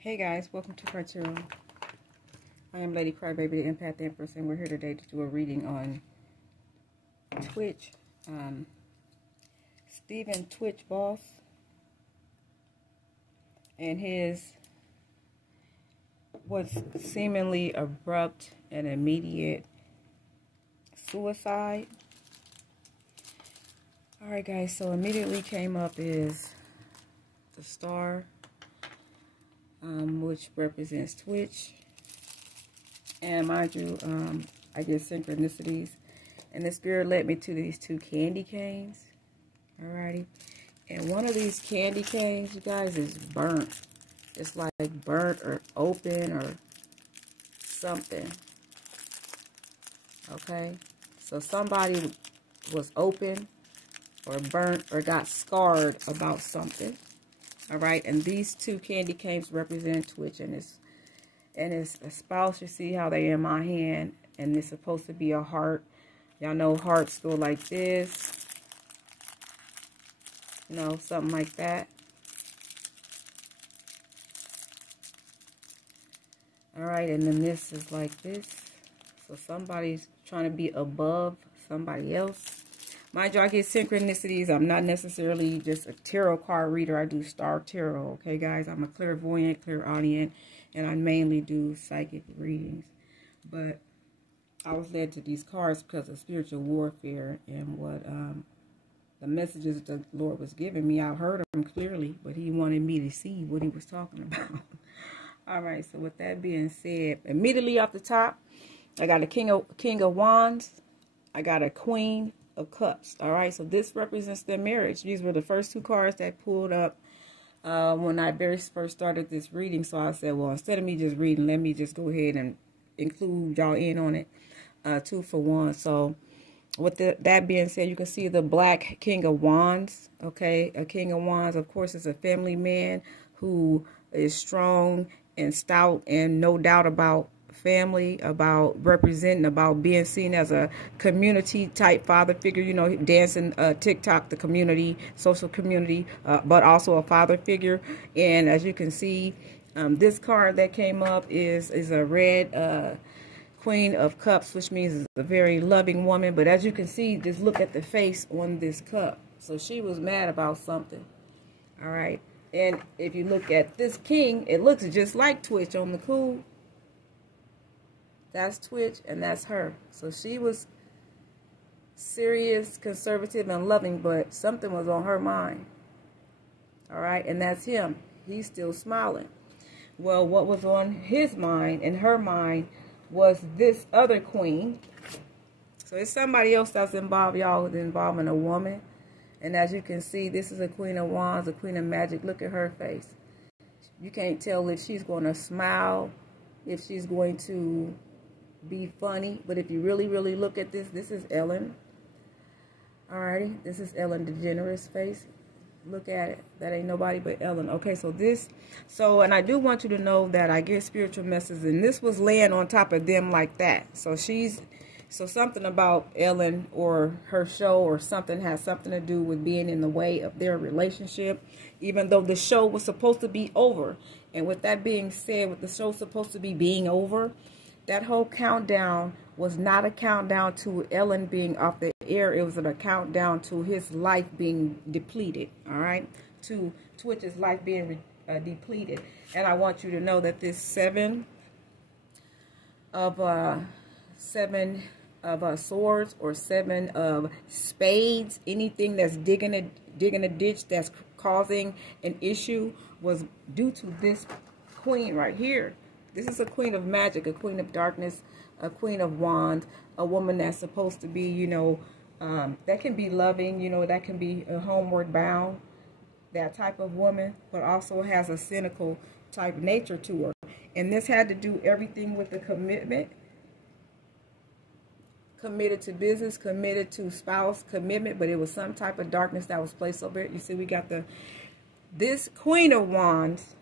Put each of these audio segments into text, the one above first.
Hey guys, welcome to CRYYY. I am Lady CRYYY, the Empath Empress, and we're here today to do a reading on Twitch. Stephen Twitch Boss and his what's seemingly abrupt and immediate suicide. Alright guys, so immediately came up is the star, which represents Twitch. And mind you, I get synchronicities, and the spirit led me to these two candy canes. Alrighty, and one of these candy canes, you guys, is burnt. It's like burnt or open or something. Okay, so somebody was open or burnt or got scarred about something. Alright, and these two candy canes represent Twitch, and it's a spouse. You see how they in my hand, and it's supposed to be a heart. Y'all know hearts go like this, you know, something like that. Alright, and then this is like this. So somebody's trying to be above somebody else. Mind you, I get synchronicities. I'm not necessarily just a tarot card reader. I do star tarot, okay, guys? I'm a clairvoyant, clairaudient, and I mainly do psychic readings. But I was led to these cards because of spiritual warfare and what the messages the Lord was giving me. I heard them clearly, but he wanted me to see what he was talking about. All right, so with that being said, immediately off the top, I got a King of Wands. I got a Queen of Cups. All right, so this represents their marriage. These were the first two cards that pulled up when I very first started this reading. So I said, well, instead of me just reading, let me just go ahead and include y'all in on it, 2 for 1. So with that being said, you can see the black King of Wands. Okay, a King of Wands, of course, is a family man who is strong and stout, and no doubt about family, about representing, about being seen as a community type father figure, you know, dancing TikTok, the community, social community, but also a father figure. And as you can see, this card that came up is a red Queen of Cups, which means it's a very loving woman. But as you can see, just look at the face on this cup. So she was mad about something. All right, and if you look at this king, it looks just like Twitch on the cool. That's Twitch, and that's her. So she was serious, conservative, and loving, but something was on her mind. All right, and that's him. He's still smiling. Well, what was on his mind and her mind was this other queen. So it's somebody else that's involved, y'all, involving a woman. And as you can see, this is a Queen of Wands, a Queen of Magic. Look at her face. You can't tell if she's going to smile, if she's going to be funny. But if you really look at this, this is Ellen. Alrighty, this is Ellen DeGeneres' face. Look at it. That ain't nobody but Ellen. Okay, so and I do want you to know that I get spiritual messages, and this was laying on top of them like that. So something about Ellen or her show or something has something to do with being in the way of their relationship, even though the show was supposed to be over. And with that being said, with the show supposed to be being over, that whole countdown was not a countdown to Ellen being off the air. It was a countdown to his life being depleted. All right, to Twitch's life being depleted. And I want you to know that this seven of swords or 7 of spades, anything that's digging a ditch that's causing an issue, was due to this queen right here. This is a Queen of Magic, a Queen of Darkness, a Queen of Wands, a woman that's supposed to be, you know, that can be loving, you know, that can be a homeward bound, that type of woman, but also has a cynical type nature to her. And this had to do everything with the commitment. Committed to business, committed to spouse, commitment, but it was some type of darkness that was placed over it. You see, we got this Queen of Wands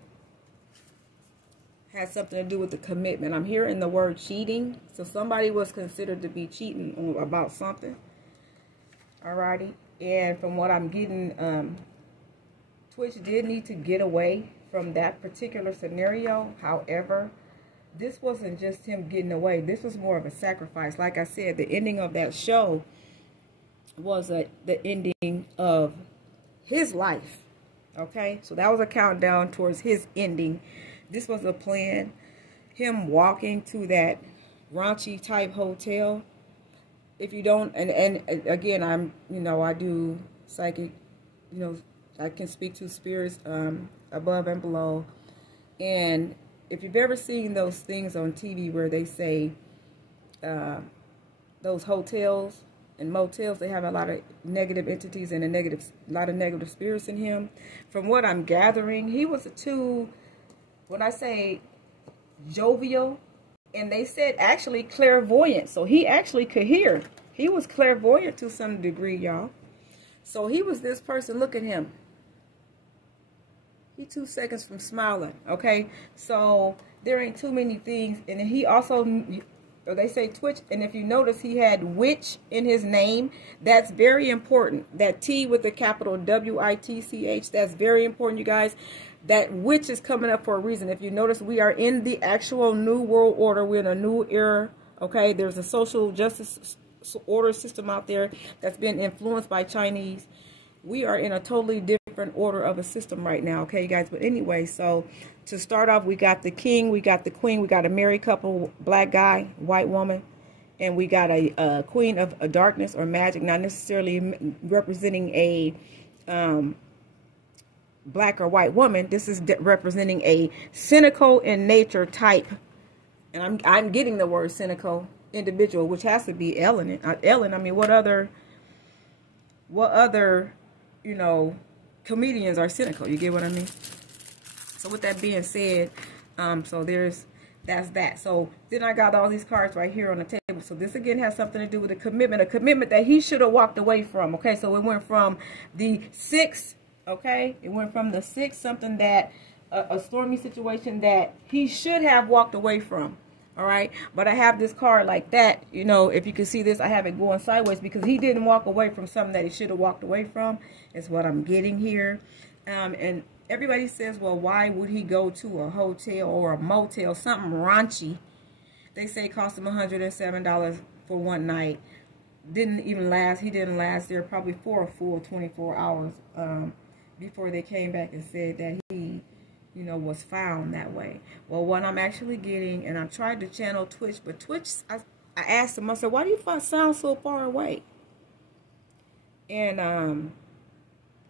has something to do with the commitment. I'm hearing the word cheating. So somebody was considered to be cheating about something. Alrighty. And from what I'm getting, Twitch did need to get away from that particular scenario. However, this wasn't just him getting away. This was more of a sacrifice. Like I said, the ending of that show was the ending of his life. Okay, so that was a countdown towards his ending. This was a plan. Him walking to that raunchy type hotel. If you don't, and again, I'm, I do psychic, I can speak to spirits above and below. And if you've ever seen those things on TV where they say those hotels and motels, they have a lot of negative entities and a lot of negative spirits in him. From what I'm gathering, he was when I say jovial, and they said actually clairvoyant. So he actually could hear. He was clairvoyant to some degree, y'all. So he was this person. Look at him. He 2 seconds from smiling. Okay. So there ain't too many things. And he also, they say Twitch. And if you notice, he had witch in his name. That's very important. That T with the capital W-I-T-C-H. That's very important, you guys. That witch is coming up for a reason. If you notice, we are in the actual new world order. We're in a new era. Okay, there's a social justice order system out there that's been influenced by Chinese. We are in a totally different order of a system right now. Okay, you guys. But anyway, so to start off, we got the king, we got the queen, we got a married couple, black guy, white woman, and we got a queen of darkness or magic, not necessarily representing a black or white woman. This is representing a cynical in nature type, and I'm getting the word cynical individual, which has to be Ellen. Ellen. I mean, what other comedians are cynical? You get what I mean? So with that being said, so that's that. So then I got all these cards right here on the table. So this again has something to do with a commitment that he should have walked away from. Okay, so it went from the 6. Okay, it went from the 6, something that a stormy situation that he should have walked away from. All right, but I have this card like that. If you can see this, I have it going sideways because he didn't walk away from something that he should have walked away from. Is what I'm getting here. And everybody says, well, why would he go to a hotel or a motel, something raunchy? They say it cost him $107 for one night. Didn't even last. He didn't last there probably for a full 24 hours. Before they came back and said that he, was found that way. Well, what I'm actually getting, and I tried to channel Twitch, but Twitch, I asked him, I said, why do you sound so far away? And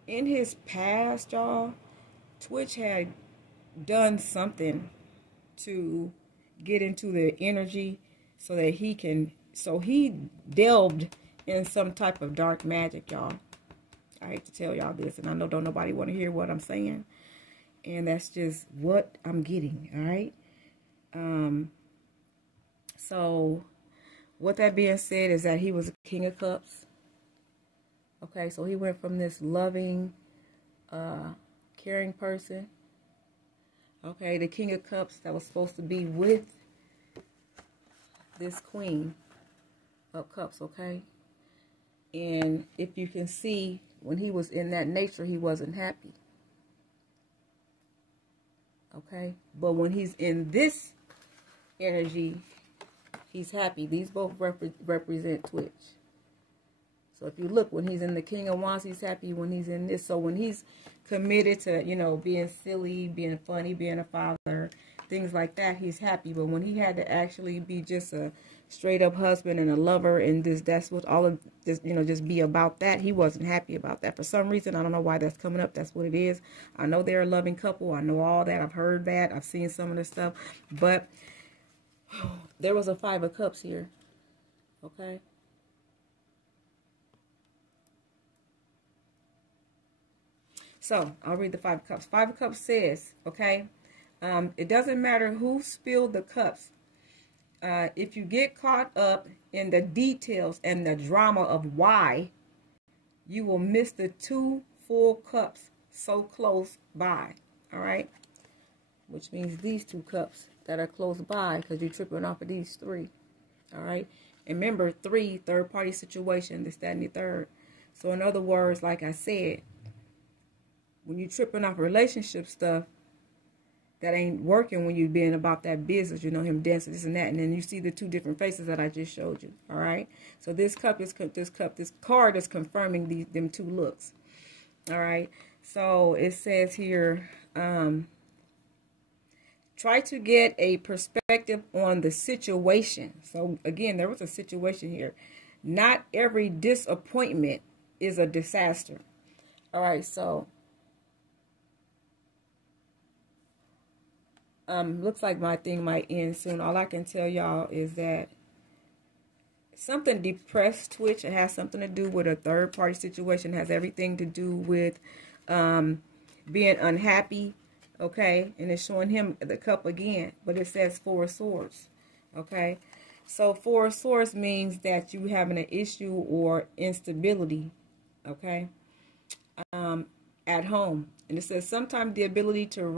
in his past, y'all, Twitch had done something to get into the energy so that he delved in some type of dark magic, y'all. I hate to tell y'all this, and I know don't nobody want to hear what I'm saying, and that's just what I'm getting. All right. So with that being said, is that he was a King of Cups. Okay, so he went from this loving, caring person. Okay, the King of Cups that was supposed to be with this Queen of Cups. Okay, and if you can see, when he was in that nature, he wasn't happy. Okay? But when he's in this energy, he's happy. These both represent Twitch. So if you look, when he's in the King of Wands, he's happy. When he's in this, so when he's committed to, being silly, being funny, being a father, things like that, he's happy. But when he had to actually be just a straight up husband and a lover, and that's what all of this, just be about that, he wasn't happy about that. For some reason, I don't know why that's coming up. That's what it is. I know they're a loving couple. I know all that. I've heard that. I've seen some of this stuff. But there was a 5 of Cups here. Okay? So, I'll read the 5 of Cups. 5 of Cups says, okay, it doesn't matter who spilled the cups. If you get caught up in the details and the drama of why, you will miss the 2 full cups so close by. All right? Which means these 2 cups that are close by, because you're tripping off of these 3. All right? And remember, 3, third-party situation, this, that, and the third. So in other words, like I said, when you're tripping off relationship stuff, that ain't working when you're being about that business, you know, him dancing, this and that. And then you see the two different faces that I just showed you. All right. So this card is confirming them two looks. All right. So it says here, try to get a perspective on the situation. So again, there was a situation here. Not every disappointment is a disaster. All right. So looks like my thing might end soon. All I can tell y'all is that something depressed Twitch. It has something to do with a third-party situation. It has everything to do with being unhappy, okay? And it's showing him the cup again, but it says Four of Swords, okay? So Four of Swords means that you having an issue or instability, okay, at home. And it says sometimes the ability to